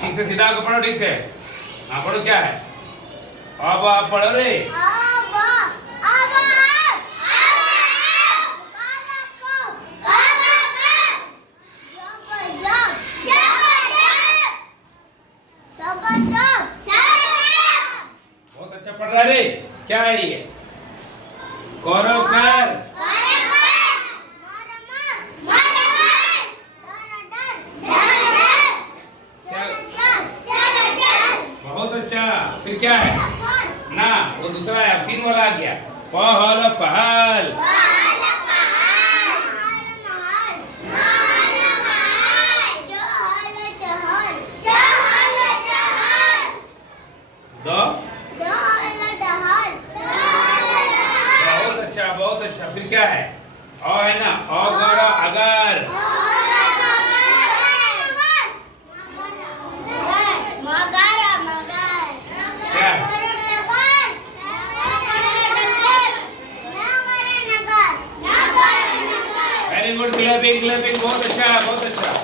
ठीक से सीधा होकर पढ़ो, ठीक से। हाँ पढ़ो, क्या है? अब आप पढ़ो रे। बहुत अच्छा पढ़ रहा रे। क्या है ये? कौरव कर। बहुत अच्छा। फिर क्या है? ना, वो दूसरा है, अब 3 वाला आ गया। पहल पहल। दो। बहुत अच्छा, बहुत अच्छा। फिर क्या है? औ है ना, अगर अगर। क्या है? वेरी गुड, क्लैपिंग क्लैपिंग, बहुत अच्छा बहुत अच्छा।